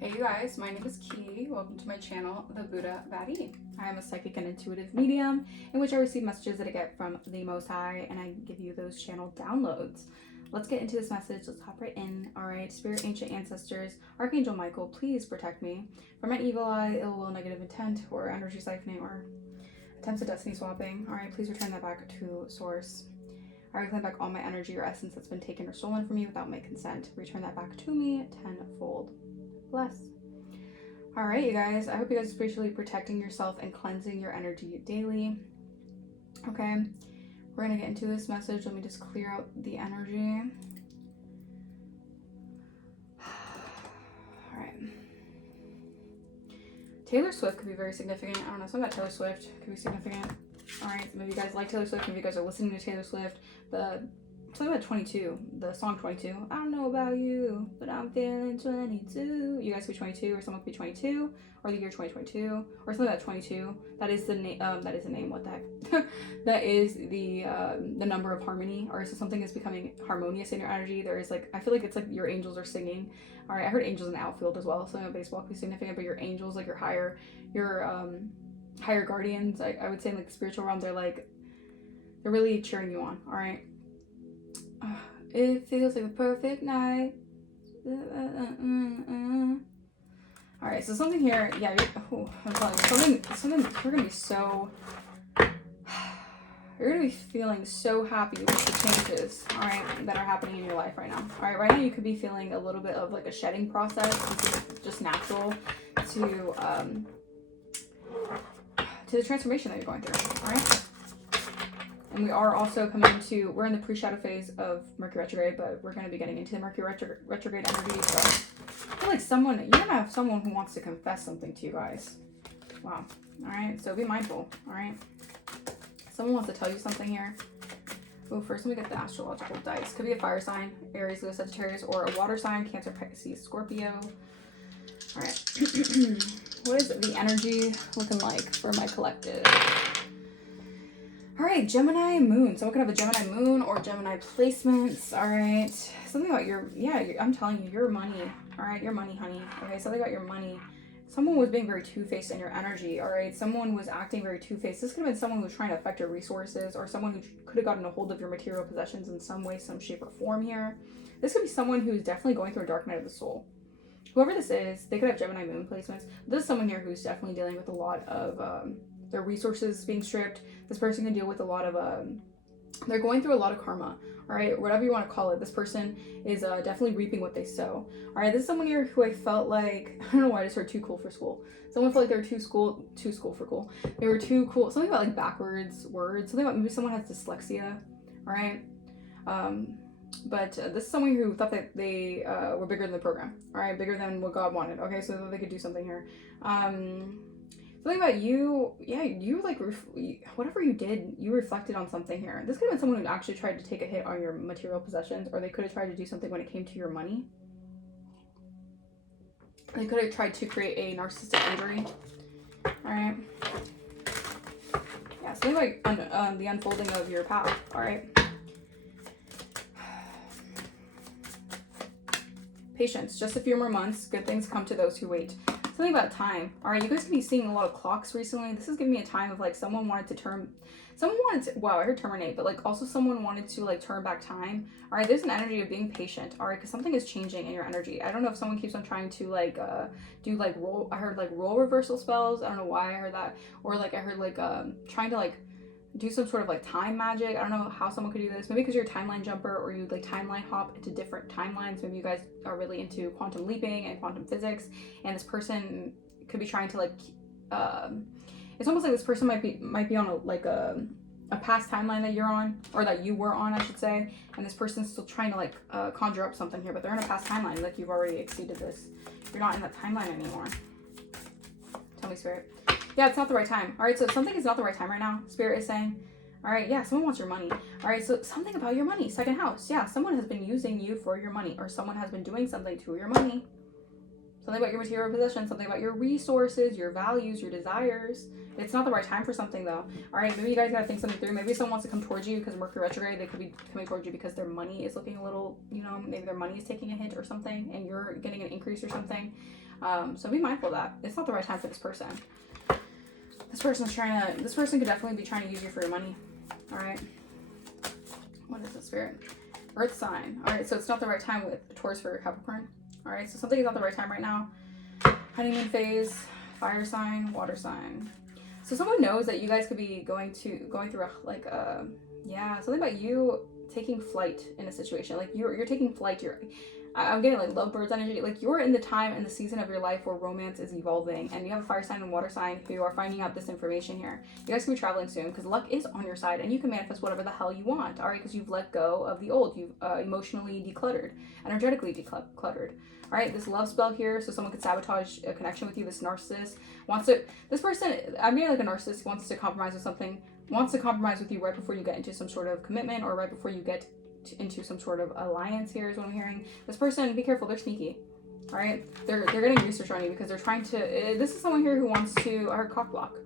Hey you guys, my name is Ki. Welcome to my channel, The Buddha Baddie. I am a psychic and intuitive medium in which I receive messages that I get from the Most High and I give you those channel downloads. Let's get into this message. Let's hop right in. Alright, Spirit, Ancient Ancestors, Archangel Michael, please protect me from an evil eye, ill will, negative intent, or energy siphoning, or attempts at destiny swapping. Alright, please return that back to Source. I reclaim back all my energy or essence that's been taken or stolen from me without my consent. Return that back to me tenfold. Bless. All right, you guys, I hope you guys are spiritually protecting yourself and cleansing your energy daily. Okay, we're gonna get into this message. Let me just clear out the energy. All right, Taylor Swift could be very significant. I don't know, something about Taylor Swift could be significant. All right, maybe you guys like Taylor Swift, maybe you guys are listening to Taylor Swift. Something about 22, the song 22. I don't know about you, but I'm feeling 22. You guys could be 22, or someone could be 22, or the year 2022, or something about 22. That is the name. That is the name. What the heck? That is the number of harmony, or so something is becoming harmonious in your energy. There is I feel like it's like your angels are singing. All right, I heard angels in the outfield as well. So baseball could be significant, but your angels, like your higher guardians, I would say in like the spiritual realm, they're really cheering you on. All right. It feels like the perfect night. Alright, so something here, yeah, I'm telling you, something, you're gonna be so, you're gonna be feeling so happy with the changes, alright, that are happening in your life right now. Alright, right now you could be feeling a little bit of like a shedding process. This is just natural to the transformation that you're going through, alright? And we are also coming into, we're in the pre-shadow phase of Mercury retrograde, but we're going to be getting into the Mercury retrograde energy. So I feel like you're going to have someone who wants to confess something to you guys. Wow. All right. So be mindful. All right. Someone wants to tell you something here. Oh, first let me get the astrological dice. Could be a fire sign, Aries, Leo, Sagittarius, or a water sign, Cancer, Pisces, Scorpio. All right. What is the energy looking like for my collective? All right, Gemini moon. Someone could have a Gemini moon or Gemini placements. All right, something about I'm telling you, your money. All right, your money, honey. Okay, something about your money. Someone was being very two-faced in your energy. All right, someone was acting very two-faced. This could have been someone who was trying to affect your resources, or someone who could have gotten a hold of your material possessions in some way, some shape, or form here. This could be someone who's definitely going through a dark night of the soul. Whoever this is, they could have Gemini moon placements. This is someone here who's definitely dealing with a lot of their resources being stripped. This person can deal with a lot of they're going through a lot of karma. All right, whatever you want to call it. This person is definitely reaping what they sow. All right, this is someone here who I felt like, I don't know why I just heard too cool for school. Someone felt like they were too school for cool. They were too cool. Something about like backwards words. Something about maybe someone has dyslexia. All right. But this is someone who thought that they were bigger than the program. All right, bigger than what God wanted. Okay, so that they could do something here. Something about you, yeah, you whatever you did, you reflected on something here. This could have been someone who actually tried to take a hit on your material possessions, or they could have tried to do something when it came to your money. They could have tried to create a narcissistic injury. All right. Yeah, something like the unfolding of your path. All right. Patience, just a few more months. Good things come to those who wait. Something about time. All right, you guys can be seeing a lot of clocks recently. This is giving me a time of like someone wanted to, wow, I heard terminate, but like also someone wanted to like turn back time. All right, there's an energy of being patient. All right, because something is changing in your energy. I don't know if someone keeps on trying to like do like I heard like role reversal spells. I don't know why I heard that. Or like I heard like trying to like do some sort of like time magic. I don't know how someone could do this. Maybe because you're a timeline jumper, or you like timeline hop into different timelines. Maybe you guys are really into quantum leaping and quantum physics, and this person could be trying to like it's almost like this person might be on a past timeline that you're on, or that you were on, I should say, and this person's still trying to like conjure up something here, but they're in a past timeline. Like you've already exceeded this. You're not in that timeline anymore. Tell me, Spirit. Yeah, it's not the right time. All right, so something is not the right time right now, Spirit is saying. All right, yeah, someone wants your money. All right, so something about your money, second house. Yeah, someone has been using you for your money, or someone has been doing something to your money. something about your material possessions, something about your resources, your values, your desires. It's not the right time for something though. All right, maybe you guys gotta think something through. Maybe someone wants to come towards you because Mercury retrograde. They could be coming towards you because their money is looking a little, you know, maybe their money is taking a hit or something, and you're getting an increase or something. So be mindful of that. It's not the right time for this person. This person could definitely be trying to use you for your money. All right. What is the spirit? Earth sign. All right, so it's not the right time with Taurus for Capricorn. All right, so something is not the right time right now. Honeymoon phase, fire sign, water sign. So someone knows that you guys could be going through something about you taking flight in a situation. Like you're taking flight. I'm getting like lovebirds energy. Like you're in the time and the season of your life where romance is evolving, and you have a fire sign and water sign who are finding out this information here. You guys can be traveling soon because luck is on your side, and you can manifest whatever the hell you want. All right, because you've let go of the old. You've emotionally decluttered, energetically decluttered. All right, this love spell here, so someone could sabotage a connection with you. This narcissist this person, I'm getting like a narcissist wants to compromise with something, wants to compromise with you right before you get into some sort of commitment or right before you get into some sort of alliance here is what I'm hearing. This person, be careful, they're sneaky. All right, they're getting research on you because they're trying to, this is someone here who wants to, cock block.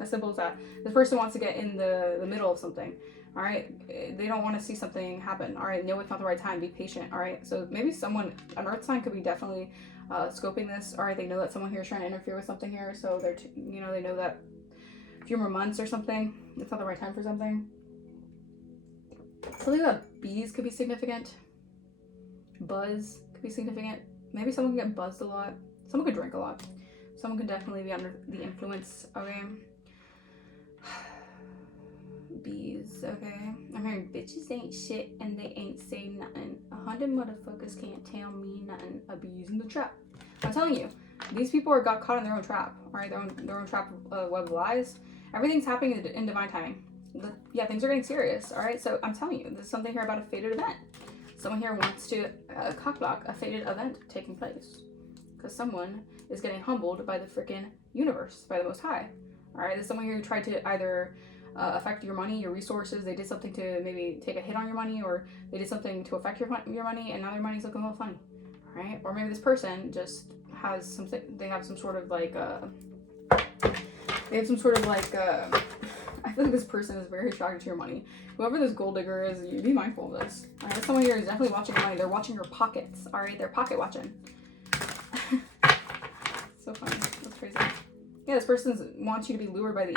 As simple as that. This person wants to get in the middle of something. All right, they don't want to see something happen. All right, know it's not the right time. Be patient. All right, so maybe an earth sign could be definitely scoping this. All right, they know that someone here is trying to interfere with something here, so they know that a few more months or something. It's not the right time for something. Something about bees could be significant. Buzz could be significant. Maybe someone can get buzzed a lot. Someone could drink a lot. Someone could definitely be under the influence. Okay. Bees, okay. I'm hearing bitches ain't shit and they ain't say nothing. 100 motherfuckers can't tell me nothing. A bees in the trap. I'm telling you, these people got caught in their own trap. All right, their own trap, web of lies. Everything's happening in divine timing. Things are getting serious. All right, so I'm telling you, there's something here about a fated event. Someone here wants to cock block a fated event taking place because someone is getting humbled by the freaking universe, by the Most High. All right, there's someone here who tried to either affect your money, your resources. They did something to maybe take a hit on your money, or they did something to affect your money, and now their money's looking a little funny. All right, or maybe this person just has something. They have some sort of like. I feel like this person is very attracted to your money. Whoever this gold digger is, you be mindful of this. All right, someone here is definitely watching your money. They're watching your pockets. All right, they're pocket watching. So funny. That's crazy. Yeah, this person wants you to be lured by the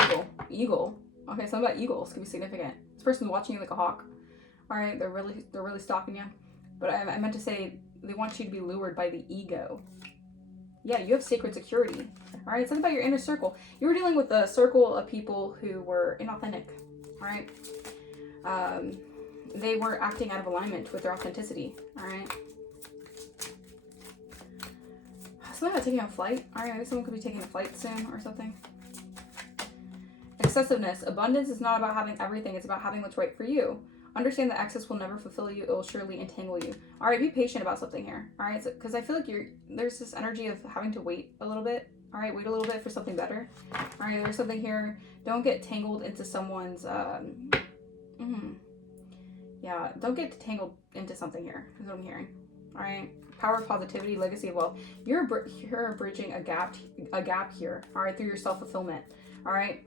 eagle. Okay, something about eagles could be significant. This person's watching you like a hawk. All right, they're really stalking you. But I meant to say they want you to be lured by the ego. Yeah, you have sacred security. All right, something about your inner circle. You were dealing with a circle of people who were inauthentic. All right, they were acting out of alignment with their authenticity. All right. Something about taking a flight. All right, maybe someone could be taking a flight soon or something. Excessiveness. Abundance is not about having everything. It's about having what's right for you. Understand that excess will never fulfill you. It will surely entangle you. All right, be patient about something here. All right, because I feel like there's this energy of having to wait a little bit. All right, wait a little bit for something better. All right, there's something here. Don't get tangled into someone's. Don't get tangled into something here. Is what I'm hearing. All right, power of positivity, legacy of wealth. You're bridging a gap here. All right, through your self-fulfillment. All right,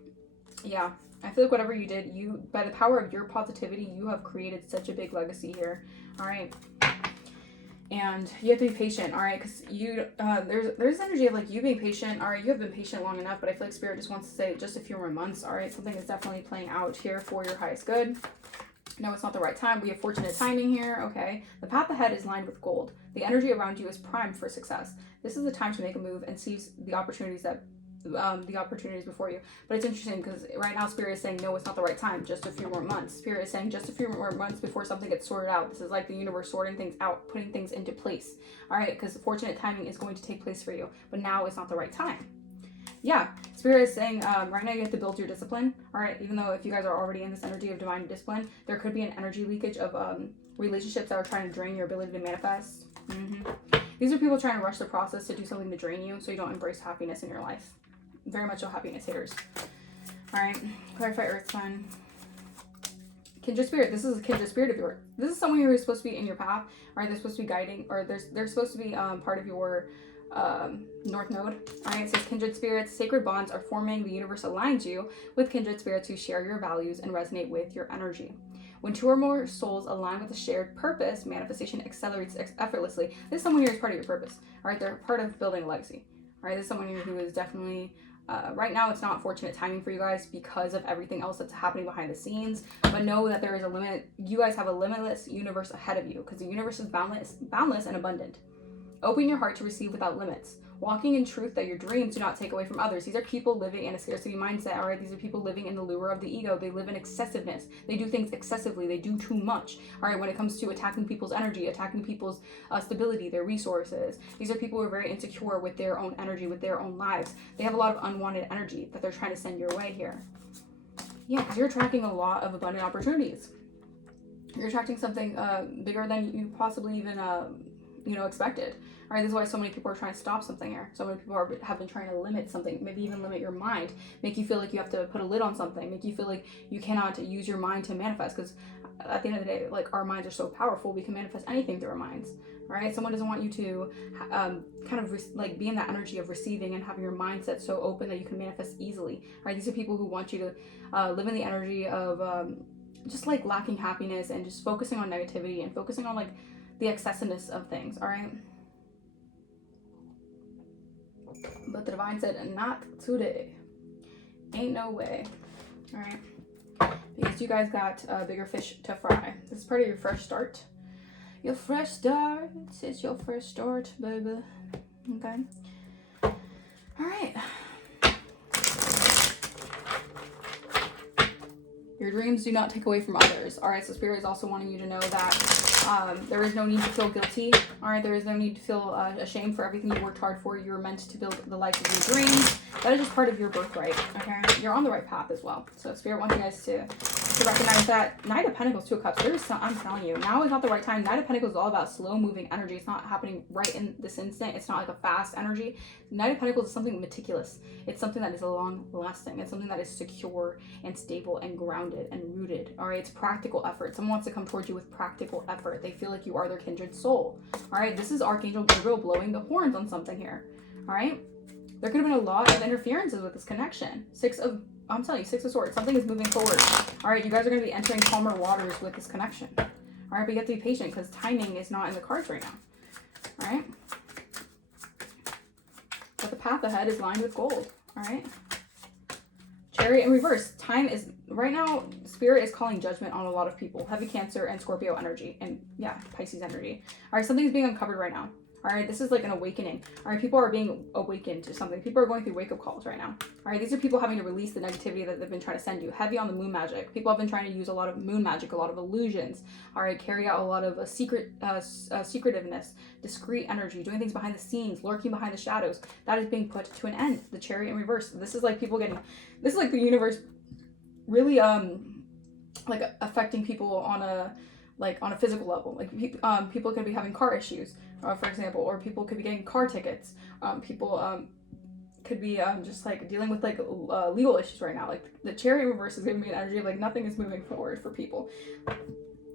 yeah. I feel like whatever you did, by the power of your positivity, you have created such a big legacy here. All right. And you have to be patient, all right? Because there's energy of like you being patient. All right, you have been patient long enough, but I feel like Spirit just wants to say just a few more months. All right, something is definitely playing out here for your highest good. No, it's not the right time. We have fortunate timing here, okay? The path ahead is lined with gold. The energy around you is primed for success. This is the time to make a move and seize the opportunities before you. But it's interesting because right now Spirit is saying no, it's not the right time, just a few more months. Spirit is saying just a few more months before something gets sorted out. This is like the universe sorting things out, putting things into place. All right, because fortunate timing is going to take place for you, but now is not the right time. Yeah, Spirit is saying right now you have to build your discipline. All right, even though if you guys are already in this energy of divine discipline, there could be an energy leakage of relationships that are trying to drain your ability to manifest. These are people trying to rush the process to do something to drain you so you don't embrace happiness in your life. Very much happiness haters. All right, clarify earth sign. Kindred spirit. This is a kindred spirit of yours. This is someone who is supposed to be in your path. All right, they're supposed to be guiding, or they're supposed to be part of your North Node. All right, it says kindred spirits, sacred bonds are forming. The universe aligns you with kindred spirits who share your values and resonate with your energy. When two or more souls align with a shared purpose, manifestation accelerates effortlessly. This is someone here who's part of your purpose. All right, they're part of building a legacy. All right, this is someone here who is definitely, right now it's not fortunate timing for you guys because of everything else that's happening behind the scenes. But know that there is a limit. You guys have a limitless universe ahead of you because the universe is boundless and abundant. Open your heart to receive without limits. Walking in truth that your dreams do not take away from others. These are people living in a scarcity mindset, all right? These are people living in the lure of the ego. They live in excessiveness. They do things excessively. They do too much, all right? When it comes to attacking people's energy, attacking people's stability, their resources. These are people who are very insecure with their own energy, with their own lives. They have a lot of unwanted energy that they're trying to send your way here. Yeah, because you're attracting a lot of abundant opportunities. You're attracting something bigger than you possibly even expected. All right, this is why so many people are trying to stop something here. So many people have been trying to limit something, maybe even limit your mind, make you feel like you have to put a lid on something, make you feel like you cannot use your mind to manifest, because at the end of the day, like, our minds are so powerful, we can manifest anything through our minds. All right, someone doesn't want you to be in that energy of receiving and having your mindset so open that you can manifest easily. All right, these are people who want you to live in the energy of just like lacking happiness and just focusing on negativity and focusing on like the excessiveness of things. All right. But the divine said, not today. Ain't no way. All right. Because you guys got bigger fish to fry. This is part of your fresh start. Your fresh start. It's your fresh start, baby. Okay. All right. Your dreams do not take away from others. All right. So Spirit is also wanting you to know that there is no need to feel guilty. All right, there is no need to feel ashamed for everything you worked hard for. You were meant to build the life of your dreams. That is just part of your birthright. Okay, you're on the right path as well. So Spirit wants you guys to recognize that. Knight of Pentacles, Two of Cups. I'm telling you, now is not the right time. Knight of Pentacles is all about slow moving energy. It's not happening right in this instant. It's not like a fast energy. Knight of Pentacles is something meticulous. It's something that is long lasting. It's something that is secure and stable and grounded and rooted. All right, it's practical effort. Someone wants to come towards you with practical effort. They feel like you are their kindred soul. All right, this is Archangel Gabriel blowing the horns on something here. All right, there could have been a lot of interferences with this connection. I'm telling you, Six of Swords. Something is moving forward. All right, you guys are going to be entering calmer waters with this connection. All right, but you have to be patient because timing is not in the cards right now. All right, but the path ahead is lined with gold. All right, Chariot in reverse. Time is right now. Spirit is calling judgment on a lot of people. Heavy Cancer and Scorpio energy, and yeah, Pisces energy. All right, something is being uncovered right now. All right, this is like an awakening. All right, people are being awakened to something. People are going through wake-up calls right now. All right, these are people having to release the negativity that they've been trying to send you. Heavy on the moon magic. People have been trying to use a lot of moon magic, a lot of illusions. All right, carry out a lot of secretiveness, discreet energy, doing things behind the scenes, lurking behind the shadows. That is being put to an end. The Chariot in reverse. This is like people getting, this is like the universe really like affecting people on a physical level. Like people could be having car issues, for example, or people could be getting car tickets. People could be just like dealing with like legal issues right now. Like the Chariot reverse is giving me an energy of like nothing is moving forward for people.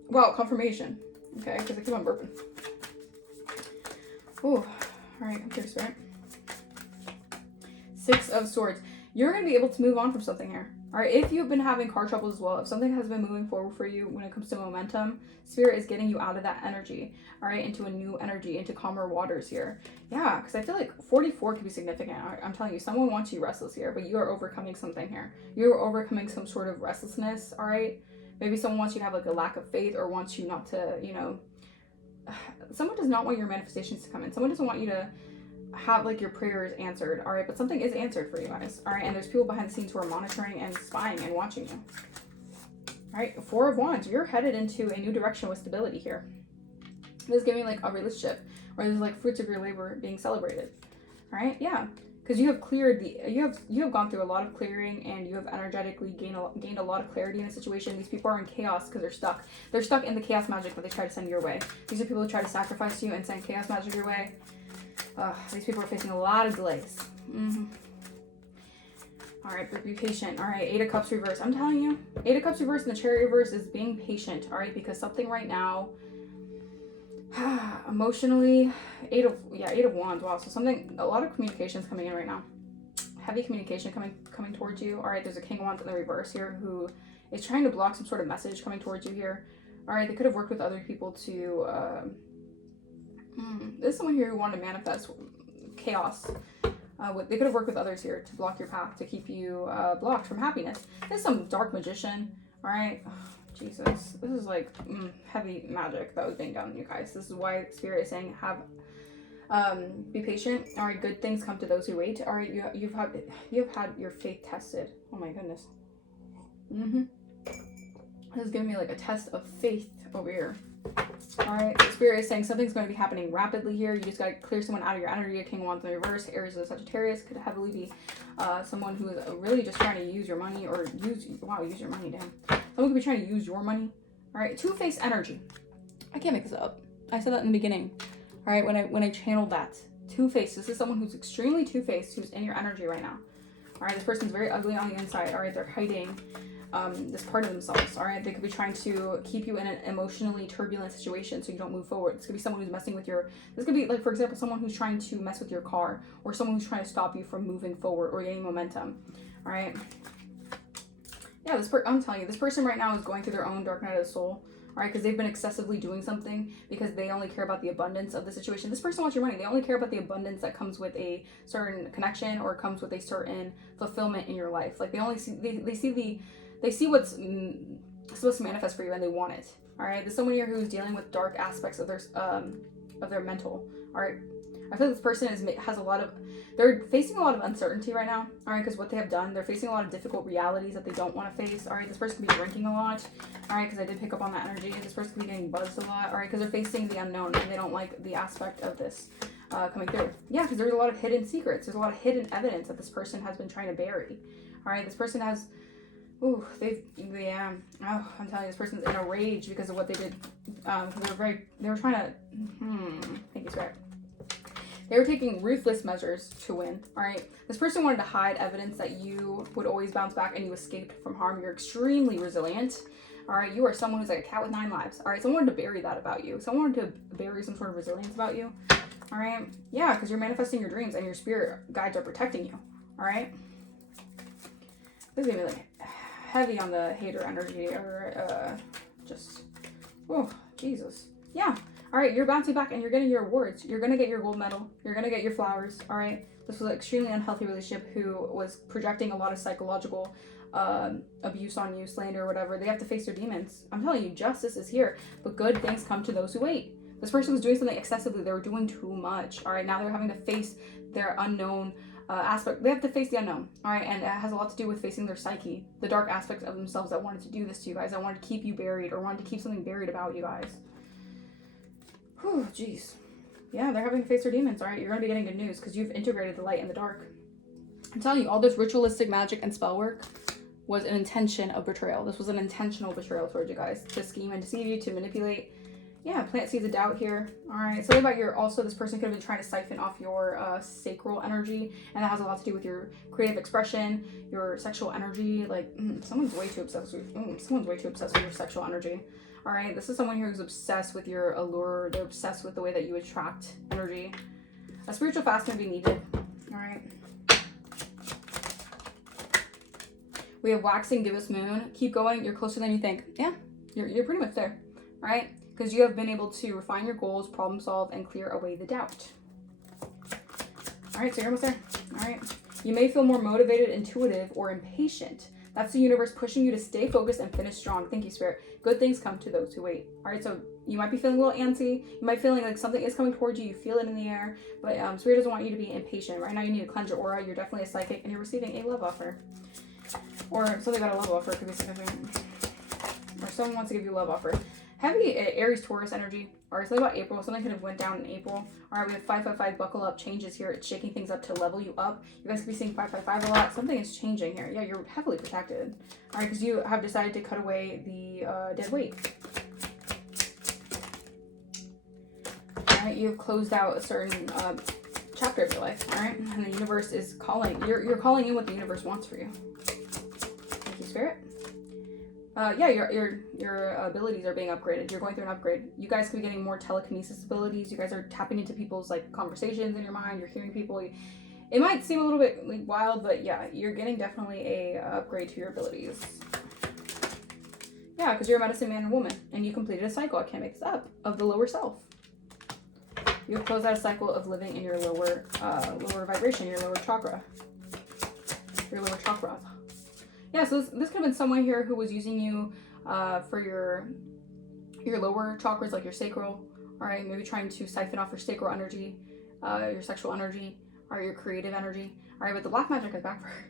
Wow, confirmation. Okay, because I keep on burping. Oh, all right, I'm curious, right? Six of Swords. You're going to be able to move on from something here. All right, if you've been having car troubles as well, if something has been moving forward for you when it comes to momentum, Spirit is getting you out of that energy, all right, into a new energy, into calmer waters here. Yeah, because I feel like 44 could be significant. I'm telling you, someone wants you restless here, but you are overcoming something here. You're overcoming some sort of restlessness, all right? Maybe someone wants you to have like a lack of faith or wants you not to, someone does not want your manifestations to come in. Someone doesn't want you to have like your prayers answered, all right, but something is answered for you guys, all right, and there's people behind the scenes who are monitoring and spying and watching you. All right, Four of Wands. You're headed into a new direction with stability here. This is giving like a relationship where there's like fruits of your labor being celebrated. All right, yeah, because you have cleared you have gone through a lot of clearing, and you have energetically gained a lot of clarity in a situation. These people are in chaos because they're stuck in the chaos magic that they try to send your way. These are people who try to sacrifice you and send chaos magic your way. These people are facing a lot of delays. All right, but be patient. All right, Eight of Cups reverse. I'm telling you, Eight of Cups reverse and the Chariot reverse is being patient. All right, because something right now, emotionally, Eight of Wands. Wow. So a lot of communications coming in right now. Heavy communication coming towards you. All right, there's a King of Wands in the reverse here who is trying to block some sort of message coming towards you here. All right, they could have worked with other people to, there's someone here who wanted to manifest chaos. They could have worked with others here to block your path, to keep you blocked from happiness. There's some dark magician. All right, oh, Jesus, this is like heavy magic that was being done, you guys. This is why Spirit is saying be patient. All right, good things come to those who wait. All right, you've had your faith tested. Oh my goodness. This is giving me like a test of faith over here. All right, the Spirit is saying something's going to be happening rapidly here. You just got to clear someone out of your energy. A King of Wands in reverse, Aries or Sagittarius could heavily be someone who is really just trying to use your money or use your money. Damn, someone could be trying to use your money. All right, two-faced energy. I can't make this up. I said that in the beginning. All right, when I channeled that, two-faced. This is someone who's extremely two-faced, who's in your energy right now. All right, this person's very ugly on the inside. All right, they're hiding this part of themselves. All right, they could be trying to keep you in an emotionally turbulent situation so you don't move forward. This could be someone who's messing with this could be like, for example, someone who's trying to mess with your car, or someone who's trying to stop you from moving forward or gaining momentum. All right, yeah, I'm telling you, this person right now is going through their own dark night of the soul. All right, because they've been excessively doing something because they only care about the abundance of the situation. This person wants your money. They only care about the abundance that comes with a certain connection or comes with a certain fulfillment in your life. Like they see what's supposed to manifest for you, and they want it. All right, there's someone here who's dealing with dark aspects of their mental. All right, I feel like this person they're facing a lot of uncertainty right now. All right, because what they have done, they're facing a lot of difficult realities that they don't want to face. All right, this person could be drinking a lot. All right, because I did pick up on that energy. This person could be getting buzzed a lot. All right, because they're facing the unknown and they don't like the aspect of this coming through. Yeah, because there's a lot of hidden secrets. There's a lot of hidden evidence that this person has been trying to bury. All right, this person has. I'm telling you, this person's in a rage because of what they did. They were trying to, thank you, Spirit. They were taking ruthless measures to win, all right? This person wanted to hide evidence that you would always bounce back and you escaped from harm. You're extremely resilient, all right? You are someone who's like a cat with 9 lives, all right? Someone wanted to bury that about you. Someone wanted to bury some sort of resilience about you, all right? Yeah, because you're manifesting your dreams and your spirit guides are protecting you, all right? This is gonna be like heavy on the hater energy or oh, Jesus. Yeah. All right, you're bouncing back and you're getting your awards. You're going to get your gold medal. You're going to get your flowers, all right? This was an extremely unhealthy relationship who was projecting a lot of psychological abuse on you, slander, or whatever. They have to face their demons. I'm telling you, justice is here, but good things come to those who wait. This person was doing something excessively. They were doing too much, all right? Now they're having to face their unknown aspect. They have to face the unknown, all right? And it has a lot to do with facing their psyche, the dark aspects of themselves that wanted to do this to you guys, that wanted to keep you buried or wanted to keep something buried about you guys. Whew, jeez. Yeah, they're having to face their demons, all right? You're going to be getting good news because you've integrated the light and the dark. I'm telling you, all this ritualistic magic and spell work was an intention of betrayal. This was an intentional betrayal towards you guys, to scheme and deceive you, to manipulate. Yeah, plant seeds of doubt here. All right, something about this person could have been trying to siphon off your sacral energy, and that has a lot to do with your creative expression, your sexual energy. Like, someone's way too obsessed with your sexual energy. All right, this is someone who's obsessed with your allure. They're obsessed with the way that you attract energy. A spiritual fast can be needed. All right. We have waxing, gibbous moon. Keep going. You're closer than you think. Yeah, you're pretty much there. All right, because you have been able to refine your goals, problem solve, and clear away the doubt. All right, so you're almost there. All right. You may feel more motivated, intuitive, or impatient. That's the universe pushing you to stay focused and finish strong. Thank you, Spirit. Good things come to those who wait. All right, so you might be feeling a little antsy. You might be feeling like something is coming towards you. You feel it in the air, but Spirit doesn't want you to be impatient. Right now, you need to cleanse your aura. You're definitely a psychic, and you're receiving a love offer. Or something about a love offer could be significant. Or someone wants to give you a love offer. Heavy Aries Taurus energy. All right, something about April. Something could have went down in April. All right, we have 555 buckle up changes here. It's shaking things up to level you up. You guys could be seeing 555 a lot. Something is changing here. Yeah, you're heavily protected. All right, because you have decided to cut away the dead weight. All right, you've closed out a certain chapter of your life. All right, and the universe is calling. You're calling in what the universe wants for you. Thank you, Spirit. Yeah, your abilities are being upgraded. You're going through an upgrade. You guys could be getting more telekinesis abilities. You guys are tapping into people's like conversations in your mind. You're hearing people. It might seem a little bit like wild, but yeah, you're getting definitely a upgrade to your abilities. Yeah, because you're a medicine man and woman, and you completed a cycle. I can't make this up. Of the lower self. You have closed out a cycle of living in your lower vibration, your lower chakra. Your lower chakra. Yeah, so this could have been someone here who was using you for your lower chakras, like your sacral. All right, maybe trying to siphon off your sacral energy, your sexual energy, or your creative energy. All right, but the black magic is back for her.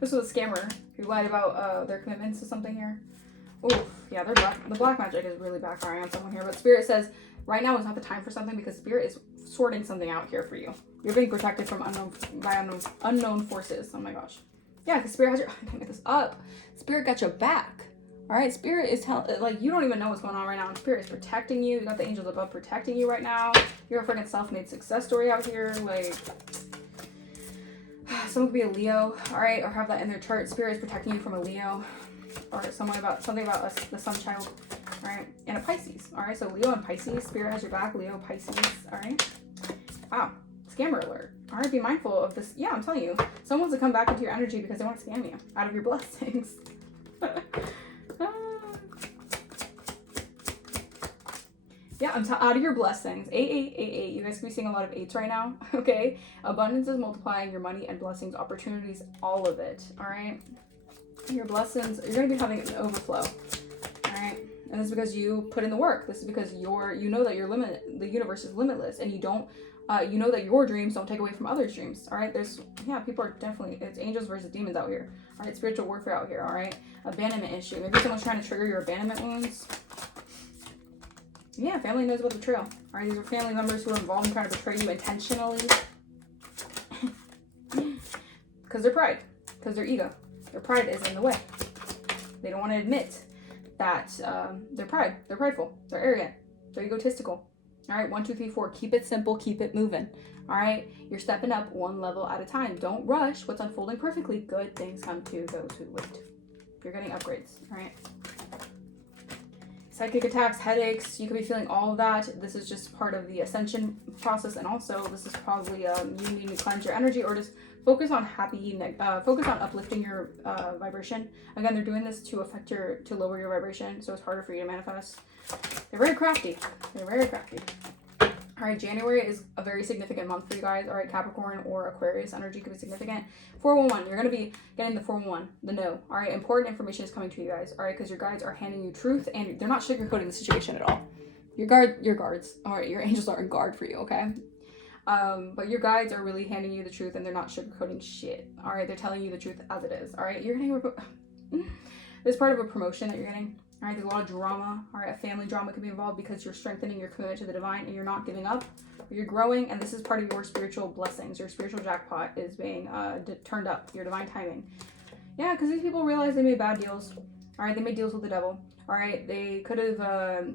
This was a scammer who lied about their commitments to something here. Oof, yeah, the black magic is really backfiring on someone here. But Spirit says right now is not the time for something because Spirit is sorting something out here for you. You're being protected from unknown forces. Oh my gosh. Yeah, because Spirit has your... I can't make this up. Spirit got your back. All right, Spirit is like, you don't even know what's going on right now. And Spirit is protecting you. You got the angels above protecting you right now. You're a freaking self-made success story out here. Like, someone could be a Leo, all right, or have that in their chart. Spirit is protecting you from a Leo, or something about the sun child, all right, and a Pisces, all right. So Leo and Pisces, Spirit has your back. Leo, Pisces, all right. Wow, scammer alert. All right, be mindful of this. Yeah, I'm telling you, someone wants to come back into your energy because they want to scam you out of your blessings. Yeah, I'm out of your blessings. 8888. You guys could be seeing a lot of 8s right now. Okay. Abundance is multiplying your money and blessings, opportunities, all of it. All right. Your blessings, you're going to be having an overflow. All right. And this is because you put in the work. This is because you know that the universe is limitless, and you don't, you know that your dreams don't take away from others' dreams. All right. People are definitely, it's angels versus demons out here. All right. Spiritual warfare out here. All right. Abandonment issue. Maybe someone's trying to trigger your abandonment wounds. Yeah, family knows about the trail. All right, these are family members who are involved in trying to betray you intentionally. Because their pride, because their ego. Their pride is in the way. They don't want to admit that they're prideful, they're arrogant, they're egotistical. All right, 1, 2, 3, 4. Keep it simple, keep it moving. All right, you're stepping up one level at a time. Don't rush what's unfolding perfectly. Good things come to those who wait. You're getting upgrades, all right? Psychic attacks, headaches, you could be feeling all of that. This is just part of the ascension process, and also this is probably you needing to cleanse your energy or just focus on focus on uplifting your vibration. Again, they're doing this to lower your vibration, so it's harder for you to manifest. They're very crafty. They're very crafty. All right, January is a very significant month for you guys. All right, Capricorn or Aquarius energy could be significant. 411, you're going to be getting the 411, the no. All right, important information is coming to you guys. All right, because your guides are handing you truth, and they're not sugarcoating the situation at all. Your guards, all right, your angels are in guard for you, okay? But your guides are really handing you the truth, and they're not sugarcoating shit. All right, they're telling you the truth as it is. All right, you're getting this part of a promotion that you're getting. All right, there's a lot of drama. All right, a family drama could be involved because you're strengthening your commitment to the divine and you're not giving up. You're growing, and this is part of your spiritual blessings. Your spiritual jackpot is being turned up. Your divine timing. Yeah, because these people realize they made bad deals. All right, they made deals with the devil. All right, they could have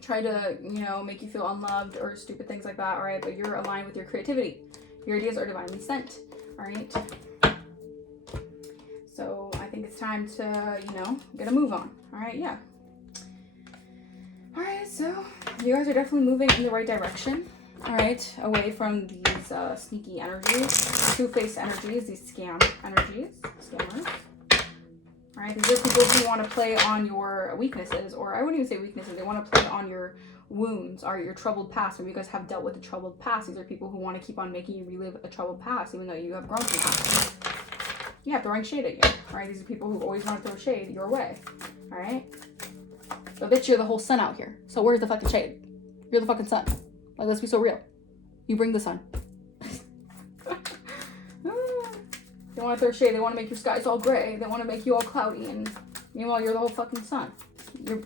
tried to, make you feel unloved or stupid things like that. All right, but you're aligned with your creativity. Your ideas are divinely sent. All right. So I think it's time to, get a move on. All right, yeah. All right, so you guys are definitely moving in the right direction. All right, away from these sneaky energies, two-faced energies, these scam energies, scammers. All right, these are people who want to play on your weaknesses, or I wouldn't even say weaknesses. They want to play on your wounds or your troubled past. Maybe you guys have dealt with a troubled past. These are people who want to keep on making you relive a troubled past, even though you have grown from that. Yeah, throwing shade at you. All right, these are people who always want to throw shade your way. All right, but bitch, you're the whole sun out here. So where's the fucking shade? You're the fucking sun. Like, let's be so real. You bring the sun. They want to throw shade. They want to make your skies all gray. They want to make you all cloudy. And meanwhile, you're the whole fucking sun.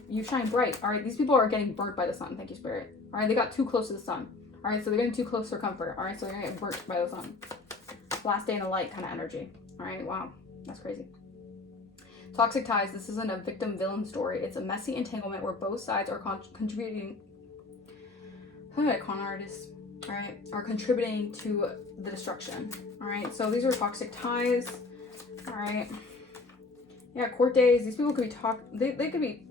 You shine bright. All right, these people are getting burnt by the sun. Thank you, Spirit. All right, they got too close to the sun. All right, so they're getting too close for comfort. All right, so they're going to get burnt by the sun. Last day in the light kind of energy. All right, wow, that's crazy. Toxic ties. This isn't a victim-villain story. It's a messy entanglement where both sides are contributing. Con artists, all right, are contributing to the destruction. All right, so these are toxic ties. All right, Yeah, court days. These people could be they could be.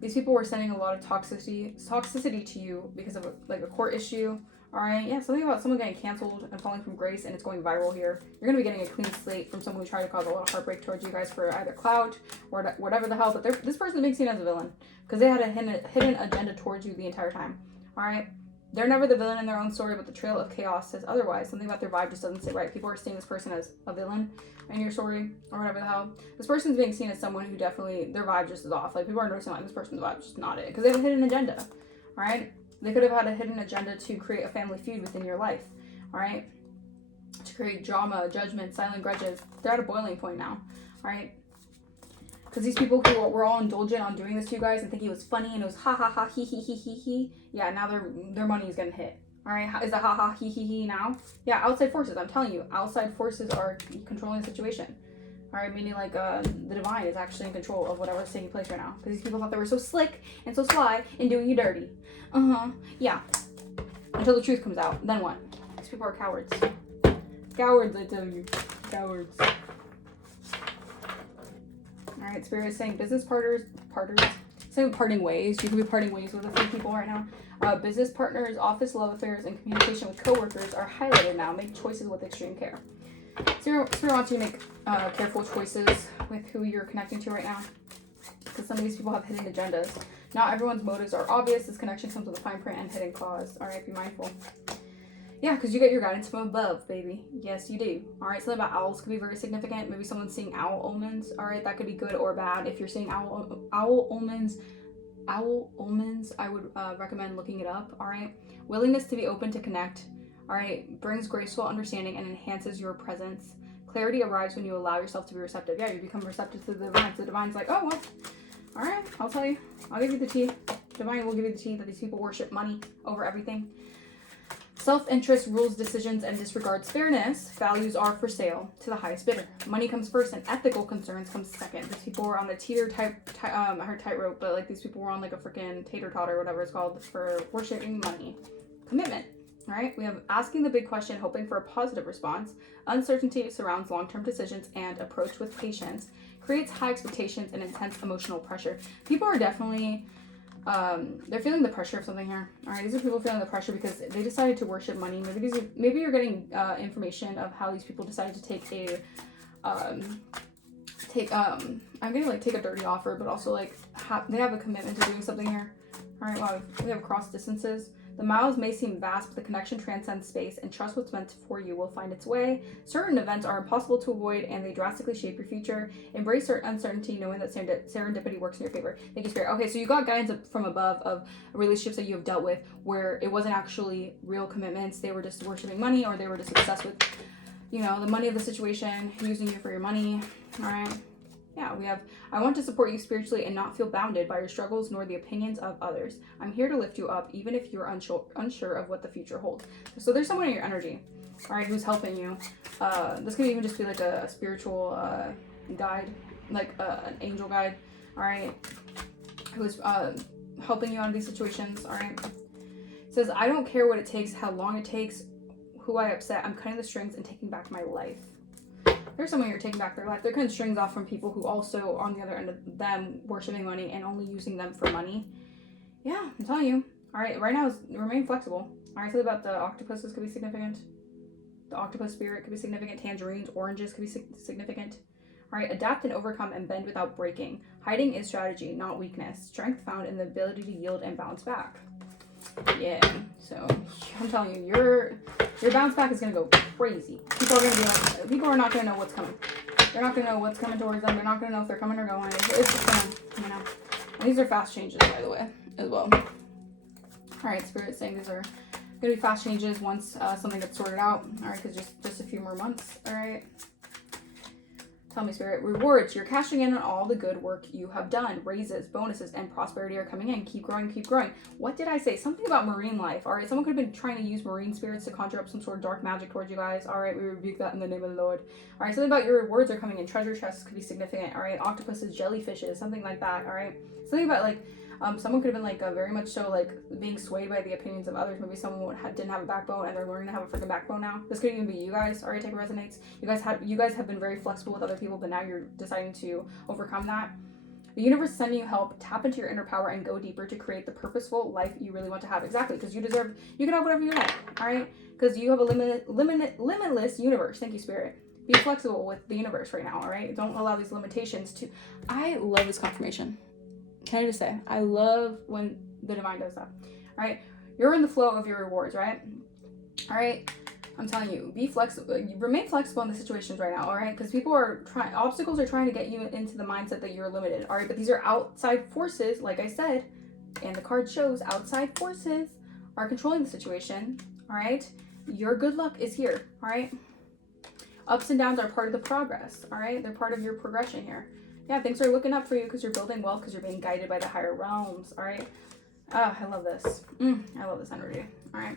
These people were sending a lot of toxicity to you because of like a court issue. All right, yeah, something about someone getting canceled and falling from grace, and it's going viral here. You're gonna be getting a clean slate from someone who tried to cause a lot of heartbreak towards you guys for either clout or whatever the hell. But this person is being seen as a villain because they had a hidden agenda towards you the entire time. All right, they're never the villain in their own story, but the trail of chaos says otherwise. Something about their vibe just doesn't sit right. People are seeing this person as a villain in your story or whatever the hell. This person's being seen as someone who definitely their vibe just is off. Like people are noticing like this person's vibe is just not it because they have a hidden agenda. All right. They could have had a hidden agenda to create a family feud within your life, all right? To create drama, judgment, silent grudges. They're at a boiling point now, all right? Because these people who were all indulgent on doing this to you guys and think it was funny and it was ha ha ha he he he he he. Yeah, now their money is getting hit, all right? Is that ha ha he he he now? Yeah, outside forces. I'm telling you, outside forces are controlling the situation. All right, meaning like the divine is actually in control of whatever's taking place right now. Because these people thought they were so slick and so sly in doing you dirty. Yeah. Until the truth comes out. Then what? These people are cowards. Cowards, I tell you. Cowards. Alright, Spirit is saying business partners. Saying parting ways. You could be parting ways with a few people right now. Business partners, office love affairs, and communication with coworkers are highlighted now. Make choices with extreme care. Spirit wants you to make careful choices with who you're connecting to right now. Because some of these people have hidden agendas. Not everyone's motives are obvious. This connection comes with a fine print and hidden clause. Alright, be mindful. Yeah, because you get your guidance from above, baby. Yes, you do. Alright, something about owls could be very significant. Maybe someone's seeing owl omens. Alright, that could be good or bad. If you're seeing owl omens, I would recommend looking it up. Alright, willingness to be open to connect. Alright, brings graceful understanding and enhances your presence. Clarity arrives when you allow yourself to be receptive. Yeah, you become receptive to the divine. So the divine's like, oh, well, alright, I'll tell you. I'll give you the tea. Divine will give you the tea that these people worship money over everything. Self-interest rules decisions and disregards fairness. Values are for sale to the highest bidder. Money comes first and ethical concerns come second. These people were on a I heard tightrope, but like these people were on like a freaking tater-tot or whatever it's called for worshiping money. Commitment. All right, we have asking the big question, hoping for a positive response. Uncertainty surrounds long-term decisions and approach with patience. Creates high expectations and intense emotional pressure. People are definitely, they're feeling the pressure of something here. All right, these are people feeling the pressure because they decided to worship money. Maybe you're getting information of how these people decided to take I'm gonna like take a dirty offer, but also like they have a commitment to doing something here. All right, wow, we have cross distances. The miles may seem vast, but the connection transcends space, and trust what's meant for you will find its way. Certain events are impossible to avoid, and they drastically shape your future. Embrace certain uncertainty, knowing that serendipity works in your favor. Thank you, Spirit. Okay, so you got guidance from above of relationships that you have dealt with where it wasn't actually real commitments. They were just worshiping money, or they were just obsessed with, you know, the money of the situation, using you for your money. All right. Yeah, we have, I want to support you spiritually and not feel bounded by your struggles nor the opinions of others. I'm here to lift you up, even if you're unsure of what the future holds. So there's someone in your energy, all right, who's helping you. This could even just be like a spiritual guide, like an angel guide, all right, who's helping you out of these situations, all right. It says, I don't care what it takes, how long it takes, who I upset. I'm cutting the strings and taking back my life. There's someone you're taking back their life. They're cutting strings off from people who also, on the other end of them, worshiping money and only using them for money. Yeah, I'm telling you. All right, right now, remain flexible. All right, so about the octopuses could be significant. The octopus spirit could be significant. Tangerines, oranges could be significant. All right, adapt and overcome and bend without breaking. Hiding is strategy, not weakness. Strength found in the ability to yield and bounce back. Yeah, so I'm telling you, your bounce back is gonna go crazy. People are not gonna know what's coming. They're not gonna know what's coming towards them. They're not gonna know if they're coming or going. It's just gonna, you know. And these are fast changes, by the way, as well. All right, Spirit's saying these are gonna be fast changes once something gets sorted out. All right, because just a few more months. All right. Tell me, Spirit. Rewards. You're cashing in on all the good work you have done. Raises, bonuses, and prosperity are coming in. Keep growing, keep growing. What did I say? Something about marine life. All right, someone could have been trying to use marine spirits to conjure up some sort of dark magic towards you guys. All right, we rebuke that in the name of the Lord. All right, something about your rewards are coming in. Treasure chests could be significant. All right, octopuses, jellyfishes, something like that. All right, something about like Someone could have been like very much so like being swayed by the opinions of others. Maybe someone didn't have a backbone and they're learning to have a freaking backbone now. This could even be you guys. Alright, type resonates. You guys have been very flexible with other people, but now you're deciding to overcome that. The universe is sending you help. Tap into your inner power and go deeper to create the purposeful life you really want to have. Exactly, because you can have whatever you want. All right, because you have a limitless universe. Thank you, Spirit. Be flexible with the universe right now. All right, don't allow these limitations to. I love this confirmation. Can I just say, I love when the divine does that. All right, you're in the flow of your rewards. Right. All right. I'm telling you, be flexible. Remain flexible in the situations right now, all right? Because obstacles are trying to get you into the mindset that you're limited, all right? But these are outside forces, like I said, and the card shows outside forces are controlling the situation, all right? Your good luck is here, all right? Ups and downs are part of the progress, all right? They're part of your progression here. Yeah, things are looking up for you because you're building wealth, because you're being guided by the higher realms, all right? I love this. I love this energy, all right?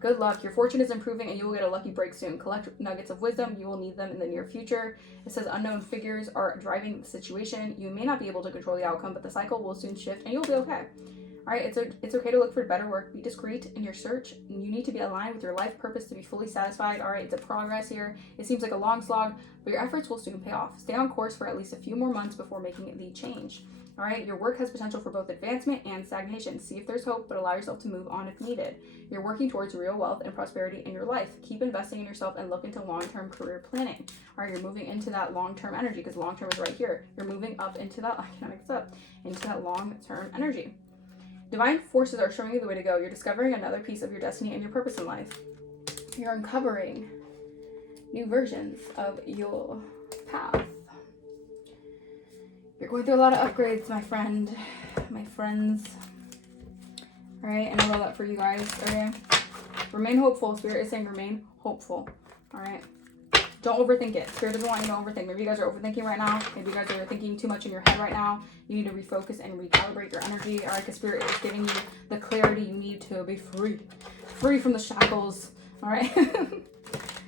Good luck. Your fortune is improving and you will get a lucky break soon. Collect nuggets of wisdom. You will need them in the near future. It says unknown figures are driving the situation. You may not be able to control the outcome, but the cycle will soon shift and you'll be okay. All right, it's okay to look for better work. Be discreet in your search. You need to be aligned with your life purpose to be fully satisfied. All right, it's a progress here. It seems like a long slog, but your efforts will soon pay off. Stay on course for at least a few more months before making the change. All right, your work has potential for both advancement and stagnation. See if there's hope, but allow yourself to move on if needed. You're working towards real wealth and prosperity in your life. Keep investing in yourself and look into long-term career planning. All right, you're moving into that long-term energy because long-term is right here. You're moving up into that, I can't mix up, into that long-term energy. Divine forces are showing you the way to go. You're discovering another piece of your destiny and your purpose in life. You're uncovering new versions of your path. You're going through a lot of upgrades, my friends. All right, and I love that for you guys. Okay, remain hopeful. Spirit is saying remain hopeful. All right, don't overthink it. Spirit doesn't want you to overthink. Maybe you guys are overthinking right now. Maybe you guys are thinking too much in your head right now. You need to refocus and recalibrate your energy. All right, because Spirit is giving you the clarity you need to be free from the shackles. All right,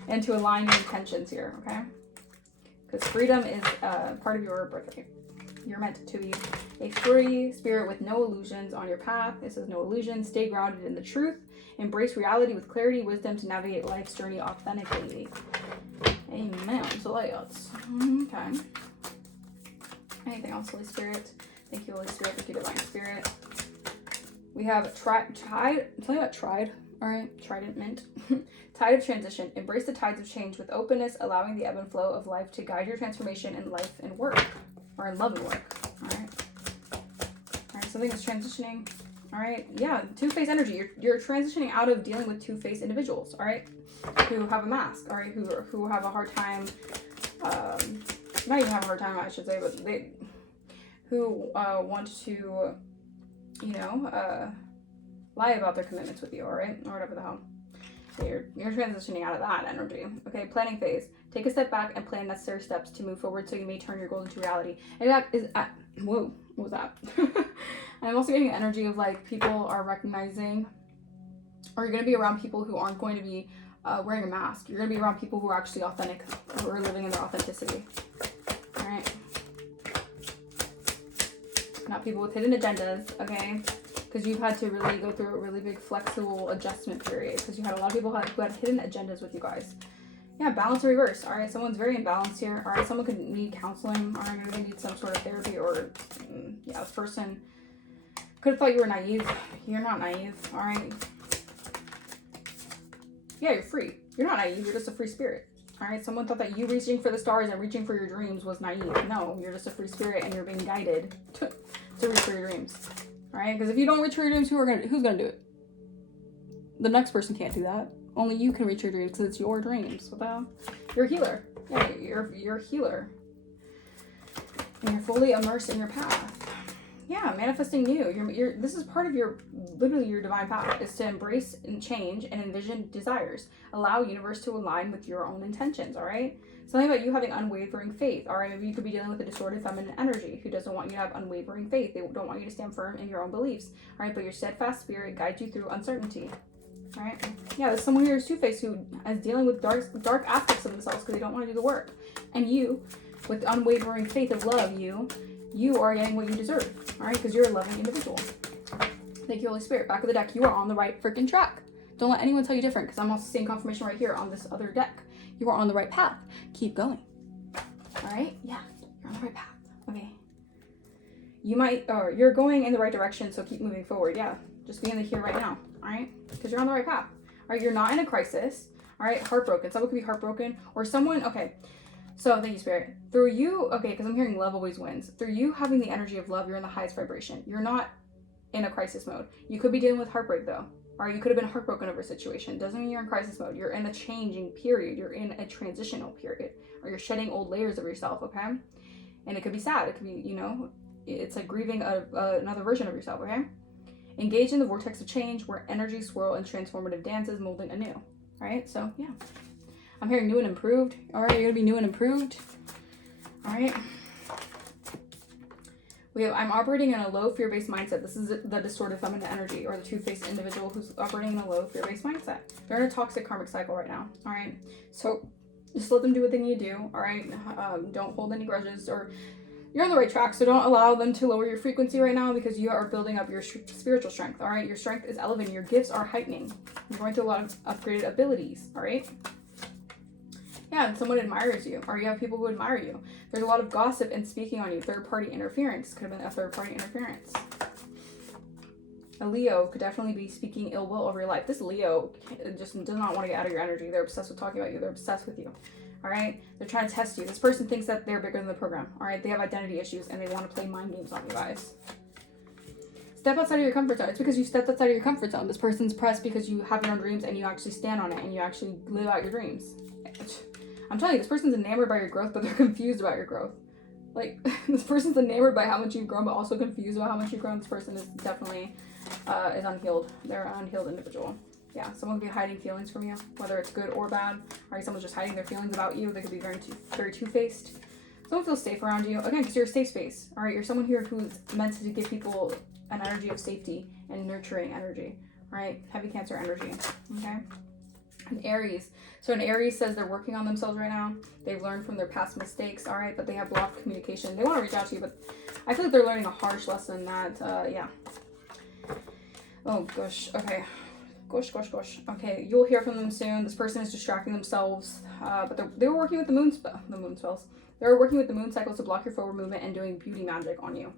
and to align your intentions here. Okay, because freedom is part of your birthright. You're meant to be a free spirit with no illusions on your path. It says no illusions. Stay grounded in the truth. Embrace reality with clarity, wisdom to navigate life's journey authentically. Amen. So layouts. Okay. Anything else, Holy Spirit? Thank you, Holy Spirit. Thank you, Divine Spirit. We have tide. Tell you about tried. All right. Trident mint. Tide of transition. Embrace the tides of change with openness, allowing the ebb and flow of life to guide your transformation in life and work. Or in love and work. All right, something is transitioning. All right, yeah, two-faced energy. You're transitioning out of dealing with two-faced individuals. All right, who have a mask. All right, who have a hard time. Not even have a hard time, I should say, but who want to, lie about their commitments with you. All right, or whatever the hell. So you're transitioning out of that energy. Okay, planning phase. Take a step back and plan necessary steps to move forward so you may turn your goals into reality. And that is, whoa, what was that? I'm also getting an energy of like people are recognizing, or you're going to be around people who aren't going to be wearing a mask. You're going to be around people who are actually authentic, who are living in their authenticity. All right. Not people with hidden agendas, okay? Because you've had to really go through a really big flexible adjustment period because you had a lot of people who had hidden agendas with you guys. Yeah, balance or reverse. All right, someone's very imbalanced here. All right, someone could need counseling. All right, maybe they need some sort of therapy or, yeah, this person could have thought you were naive. You're not naive, all right? Yeah, you're free. You're not naive. You're just a free spirit. All right, someone thought that you reaching for the stars and reaching for your dreams was naive. No, you're just a free spirit and you're being guided to reach for your dreams. All right, because if you don't reach for your dreams, who's gonna do it? The next person can't do that. Only you can reach your dreams because it's your dreams. What the hell? You're a healer. Yeah, you're a healer. And you're fully immersed in your path. Yeah, manifesting new. This is part of literally your divine path is to embrace and change and envision desires. Allow universe to align with your own intentions, all right? Something about you having unwavering faith, all right? Maybe you could be dealing with a distorted feminine energy who doesn't want you to have unwavering faith. They don't want you to stand firm in your own beliefs, all right? But your steadfast spirit guides you through uncertainty, all right? Yeah, there's someone here who's two-faced who is dealing with dark aspects of themselves because they don't want to do the work. And you, with unwavering faith of love, you are getting what you deserve, all right? Because you're a loving individual. Thank you, Holy Spirit. Back of the deck, you are on the right freaking track. Don't let anyone tell you different, because I'm also seeing confirmation right here on this other deck. You are on the right path. Keep going. All right? Yeah, you're on the right path. Okay. You might, or you're going in the right direction, so keep moving forward. Yeah, just be in the here right now. All right? Because you're on the right path. All right, you're not in a crisis. All right, heartbroken. Someone could be heartbroken, or someone, okay. So thank you, Spirit. Through you, okay, because I'm hearing love always wins. Through you having the energy of love, you're in the highest vibration. You're not in a crisis mode. You could be dealing with heartbreak though. Or you could have been heartbroken over a situation. Doesn't mean you're in crisis mode. You're in a changing period. You're in a transitional period. Or you're shedding old layers of yourself, okay? And it could be sad. It could be, you know, it's like grieving another version of yourself, okay? Engage in the vortex of change where energy swirl and transformative dances molding anew. All right, so yeah. I'm hearing new and improved. All right, you're gonna be new and improved. All right. I'm operating in a low fear-based mindset. This is the distorted feminine energy, or the two-faced individual who's operating in a low fear-based mindset. They're in a toxic karmic cycle right now. All right. So just let them do what they need to do. All right. Don't hold any grudges, or you're on the right track. So don't allow them to lower your frequency right now, because you are building up your spiritual strength. All right. Your strength is elevating. Your gifts are heightening. You're going through a lot of upgraded abilities. All right. Yeah, and someone admires you, or you have people who admire you. There's a lot of gossip and speaking on you. Third-party interference. Could have been a third-party interference. A Leo could definitely be speaking ill will over your life. This Leo just does not want to get out of your energy. They're obsessed with talking about you. They're obsessed with you. All right? They're trying to test you. This person thinks that they're bigger than the program. All right? They have identity issues, and they want to play mind games on you guys. Step outside of your comfort zone. It's because you stepped outside of your comfort zone. This person's pressed because you have your own dreams, and you actually stand on it, and you actually live out your dreams. I'm telling you, this person's enamored by your growth, but they're confused about your growth. Like, this person's enamored by how much you've grown, but also confused about how much you've grown. This person is definitely is unhealed. They're an unhealed individual. Yeah, someone could be hiding feelings from you, whether it's good or bad. Or someone's just hiding their feelings about you. They could be very two-faced. Someone feels safe around you. Again, because you're a safe space. All right, you're someone here who's meant to give people an energy of safety and nurturing energy. All right, heavy Cancer energy. Okay. An Aries. So an Aries says they're working on themselves right now. They've learned from their past mistakes, all right, but they have blocked communication. They want to reach out to you, but I feel like they're learning a harsh lesson that, yeah. Oh, gosh. Okay. Gosh. Okay, you'll hear from them soon. This person is distracting themselves, but they were working with the moon spells. They were working with the moon cycles to block your forward movement and doing beauty magic on you.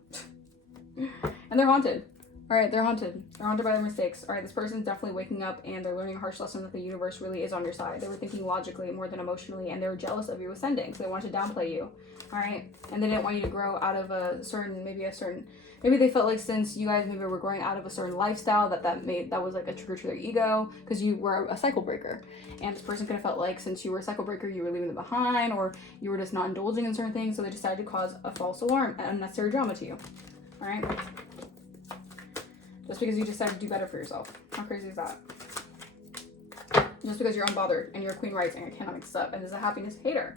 And they're haunted. All right, they're haunted. They're haunted by their mistakes. All right, this person's definitely waking up, and they're learning a harsh lesson that the universe really is on your side. They were thinking logically more than emotionally, and they were jealous of you ascending, so they wanted to downplay you. All right, and they didn't want you to grow out of maybe they felt like since you guys maybe were growing out of a certain lifestyle that was like a trigger to their ego, because you were a cycle breaker, and this person could have felt like since you were a cycle breaker, you were leaving them behind, or you were just not indulging in certain things, so they decided to cause a false alarm and unnecessary drama to you. All right. Just because you decided to do better for yourself. How crazy is that? Just because you're unbothered and you're a queen rising, I cannot mix up. And there's a happiness hater.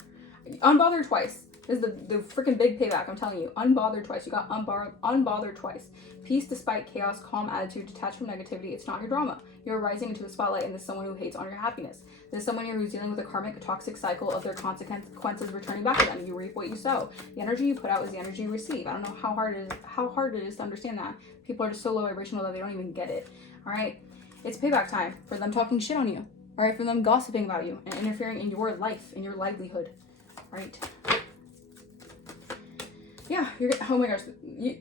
Unbothered twice. This is the freaking big payback, I'm telling you. Unbothered twice. You got unbothered twice. Peace despite chaos, calm attitude, detached from negativity. It's not your drama. You're rising into the spotlight, and this is someone who hates on your happiness. This is someone here who's dealing with a karmic toxic cycle of their consequences returning back to them. You reap what you sow. The energy you put out is the energy you receive. I don't know how hard it is to understand that. People are just so low vibrational that they don't even get it. All right? It's payback time for them talking shit on you. All right? For them gossiping about you and interfering in your life, in your livelihood. All right? Yeah, oh my gosh. You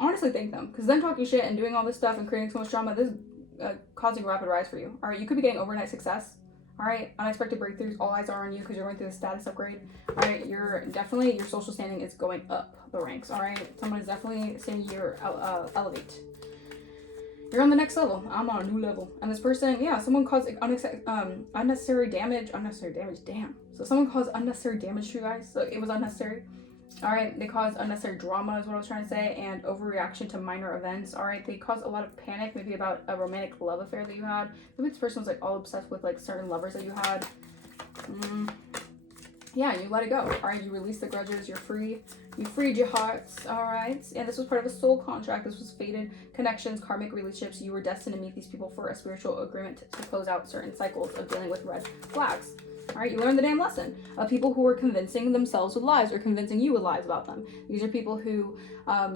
honestly thank them, because them talking shit and doing all this stuff and creating so much drama, this is causing a rapid rise for you. All right, you could be getting overnight success. All right, unexpected breakthroughs. All eyes are on you because you're going through the status upgrade. All right, your social standing is going up the ranks. All right, someone is definitely saying you're elevate. You're on the next level. I'm on a new level. And this person, yeah, someone caused unnecessary damage. Damn. So someone caused unnecessary damage to you guys. So it was unnecessary. All right, they caused unnecessary drama is what I was trying to say, and overreaction to minor events. All right, they caused a lot of panic, maybe about a romantic love affair that you had. Maybe this person was like all obsessed with like certain lovers that you had. Yeah, you let it go. All right, you released the grudges. You're free. You freed your hearts. All right, and this was part of a soul contract. This was fated connections, karmic relationships. You were destined to meet these people for a spiritual agreement to close out certain cycles of dealing with red flags. All right, you learned the damn lesson of people who are convincing themselves with lies or convincing you with lies about them. These are people who,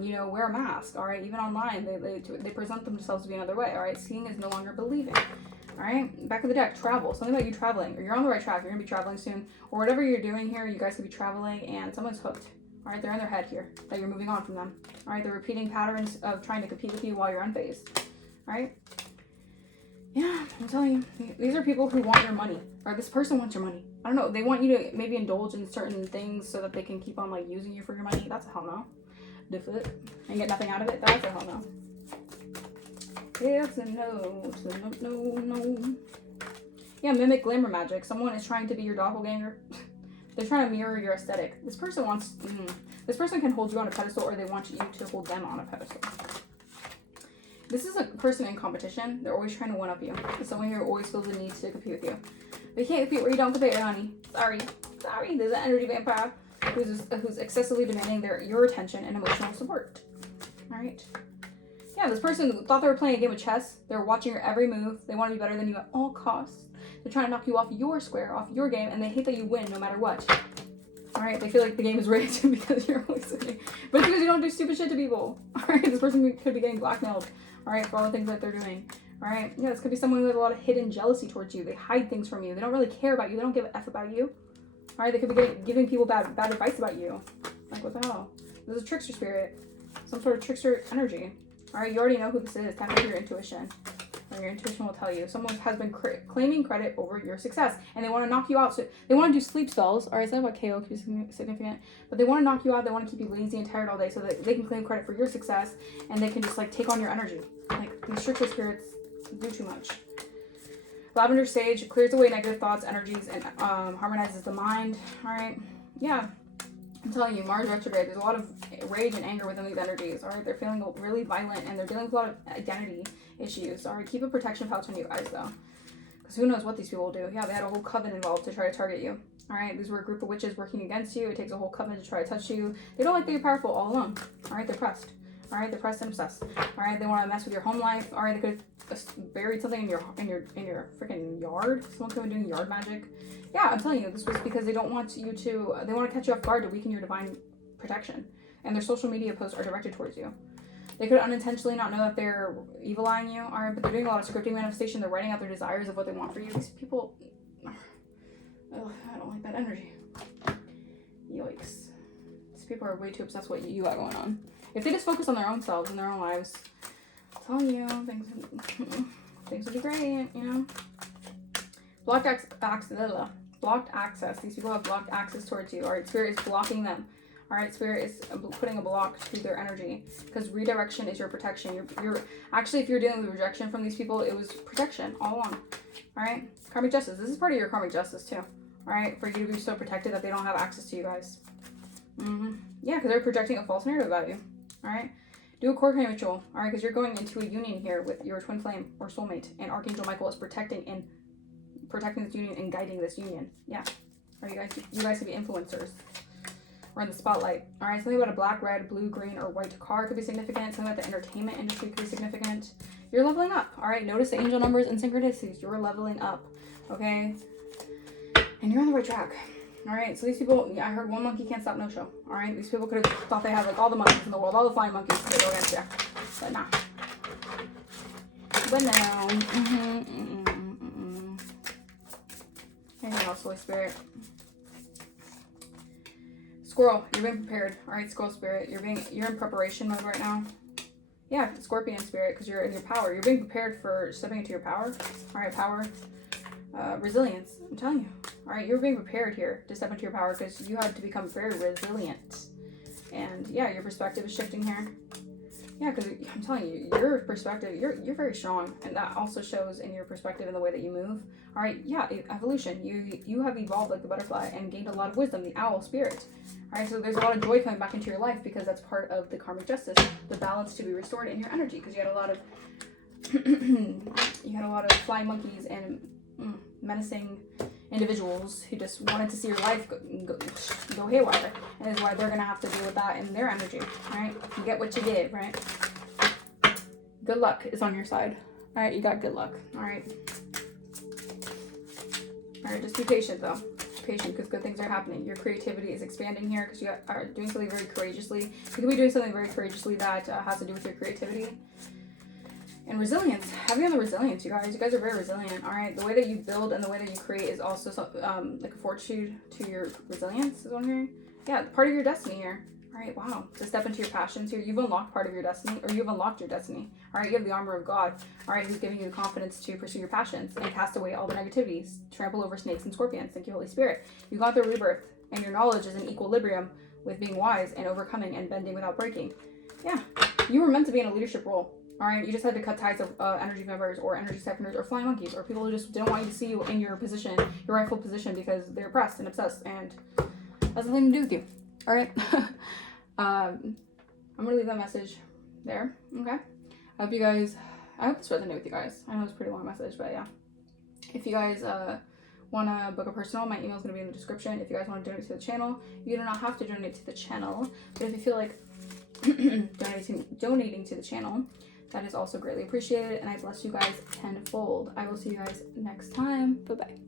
you know, wear a mask. All right, even online, they present themselves to be another way. All right, seeing is no longer believing. All right, back of the deck, travel. Something about you traveling, or you're on the right track. You're gonna be traveling soon, or whatever you're doing here. You guys could be traveling, and someone's hooked. All right, they're in their head here that you're moving on from them. All right, they're repeating patterns of trying to compete with you while you're unfazed. All right. Yeah, I'm telling you, these are people who want your money, or this person wants your money. I don't know, they want you to maybe indulge in certain things so that they can keep on like using you for your money. That's a hell no. Defoot and get nothing out of it. That's a hell no. Yes and no. No. Yeah, mimic glamour magic. Someone is trying to be your doppelganger. They're trying to mirror your aesthetic. This person wants. This person can hold you on a pedestal, or they want you to hold them on a pedestal. This is a person in competition. They're always trying to one-up you. It's someone who always feels the need to compete with you. They can't compete where you don't compete, honey. Sorry. There's an energy vampire who's excessively demanding your attention and emotional support. All right. Yeah, this person thought they were playing a game of chess. They're watching your every move. They want to be better than you at all costs. They're trying to knock you off your square, off your game, and they hate that you win no matter what. All right, they feel like the game is rigged because you're always winning. But it's because you don't do stupid shit to people. All right, this person could be getting blackmailed. All right, for all the things that they're doing. All right, yeah, this could be someone who has a lot of hidden jealousy towards you. They hide things from you. They don't really care about you. They don't give a F about you. All right, they could be giving people bad advice about you. Like, what the hell? This is a trickster spirit. Some sort of trickster energy. All right, you already know who this is. Tap into your intuition. Or your intuition will tell you. Someone has been claiming credit over your success. And they want to knock you out. So they want to do sleep spells. All right, it's not about KO could be significant. But they want to knock you out. They want to keep you lazy and tired all day so that they can claim credit for your success. And they can just, like, take on your energy. Like, these trickster spirits do too much. Lavender sage clears away negative thoughts, energies, and harmonizes the mind. All right. Yeah. I'm telling you, Mars retrograde, there's a lot of rage and anger within these energies. All right, they're feeling really violent, and they're dealing with a lot of identity issues. All right, keep a protection pouch on you guys, though, because who knows what these people will do. Yeah, they had a whole coven involved to try to target you. All right, these were a group of witches working against you. It takes a whole coven to try to touch you. They don't like that you're powerful all alone. All right, they're pressed. All right, they're pressed and obsessed. All right, they want to mess with your home life. All right, they could have buried something in your freaking yard. Someone could have been doing yard magic. Yeah, I'm telling you, this was because they don't want you to, they want to catch you off guard to weaken your divine protection. And their social media posts are directed towards you. They could unintentionally not know that they're evil-eyeing you, all right, but they're doing a lot of scripting manifestation. They're writing out their desires of what they want for you. These people, ugh, I don't like that energy. Yikes. These people are way too obsessed with what you got going on. If they just focus on their own selves and their own lives, I'm telling you, things would be great, you know? Blocked access. These people have blocked access towards you. All right, spirit is blocking them. All right, spirit is putting a block to their energy because redirection is your protection. You're actually, if you're dealing with rejection from these people, it was protection all along. All right, karmic justice. This is part of your karmic justice too. All right, for you to be so protected that they don't have access to you guys. Yeah, because they're projecting a false narrative about you. All right. Do a core crane ritual. All right, because you're going into a union here with your twin flame or soulmate, and Archangel Michael is protecting this union and guiding this union. Yeah. Or you guys could be influencers. Or in the spotlight. All right, something about a black, red, blue, green, or white car could be significant. Something about the entertainment industry could be significant. You're leveling up. All right, notice the angel numbers and synchronicities. You're leveling up. Okay. And you're on the right track. All right, so these people, yeah, I heard one monkey can't stop no show. All right, these people could have thought they had like all the monkeys in the world, all the flying monkeys to go against you. But nah. But no. Anything else, Holy Spirit? Squirrel, you're being prepared. All right, squirrel spirit, you're in preparation mode right now. Yeah, scorpion spirit, because you're in your power. You're being prepared for stepping into your power. All right, power. Resilience, I'm telling you. All right, you're being prepared here to step into your power because you have to become very resilient. And yeah, your perspective is shifting here. Yeah, because I'm telling you, your perspective, you're very strong, and that also shows in your perspective in the way that you move. All right, yeah, evolution. You have evolved like the butterfly and gained a lot of wisdom, the owl spirit. All right, so there's a lot of joy coming back into your life because that's part of the karmic justice, the balance to be restored in your energy. Because you had a lot of flying monkeys and menacing individuals who just wanted to see your life go haywire, and is why they're gonna have to deal with that in their energy. All right, you get what you give, right? Good luck is on your side. All right, you got good luck. All right. All right, just be patient though. Patient, because good things are happening. Your creativity is expanding here because you are doing something very courageously. You could be doing something very courageously that has to do with your creativity. And resilience. Heavy on the resilience, you guys. You guys are very resilient. All right. The way that you build and the way that you create is also like a fortitude to your resilience, is what I'm hearing. Yeah, part of your destiny here. All right. Wow. To step into your passions here. You've unlocked part of your destiny, or you've unlocked your destiny. All right. You have the armor of God. All right. Who's giving you the confidence to pursue your passions and cast away all the negativities. Trample over snakes and scorpions. Thank you, Holy Spirit. You got the rebirth, and your knowledge is in equilibrium with being wise and overcoming and bending without breaking. Yeah. You were meant to be in a leadership role. All right, you just had to cut ties of energy vampires or energy siphoners or flying monkeys or people who just didn't want you to see you in your position, your rightful position, because they're oppressed and obsessed, and that's nothing to do with you. All right, I'm gonna leave that message there. Okay, I hope this resonated with you guys. I know it's a pretty long message, but yeah. If you guys want to book a personal, my email is gonna be in the description. If you guys want to donate to the channel, you do not have to donate to the channel, but if you feel like donating to the channel, that is also greatly appreciated, and I bless you guys tenfold. I will see you guys next time. Bye-bye.